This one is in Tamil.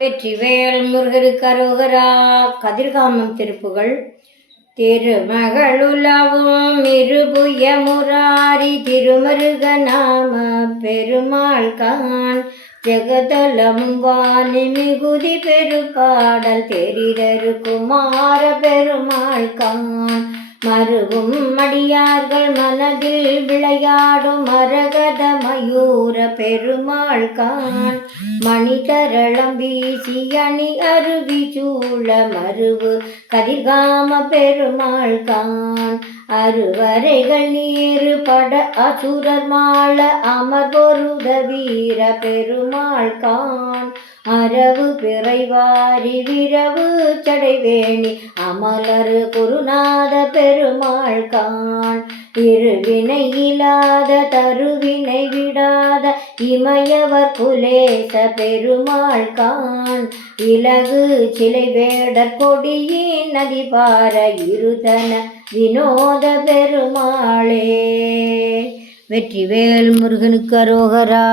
வெற்றிவேல் முருகருக்கு அரோகரா. கதிர்காமம் திருப்புகள். திருமகளுலவும் இருபுய முராரி திருமருக நாம பெருமாள் கான் ஜெகதலமும் வாணி மிகுதி பெருபாடல் தெரிதரு குமார பெருமாள் கான் மருகும் மடியார்கள் மனதில் விளையாடும் மரகத மயூர பெருமாள் கான் மணிதரளம் வீசி அணி அருவி சூழ மருவு கதிர்காம பெருமாள் கான் அருவரைகள் நீரு பட அசுரர் மாள அமர்பொருத வீர பெருமாள் கான் அரவு பிறைவாரி விரவு சடைவேணி அமலரு குருநாத பெருமாள் கான் இருவினை இல்லாத தருவினை விடாத இமயவர் குலேச பெருமாள் கான் இலகு சிலை வேடர் கொடியின் நதிபார இருதன வினோத பெருமாளே. வெற்றிவேல் முருகனுக்கு அரோகரா.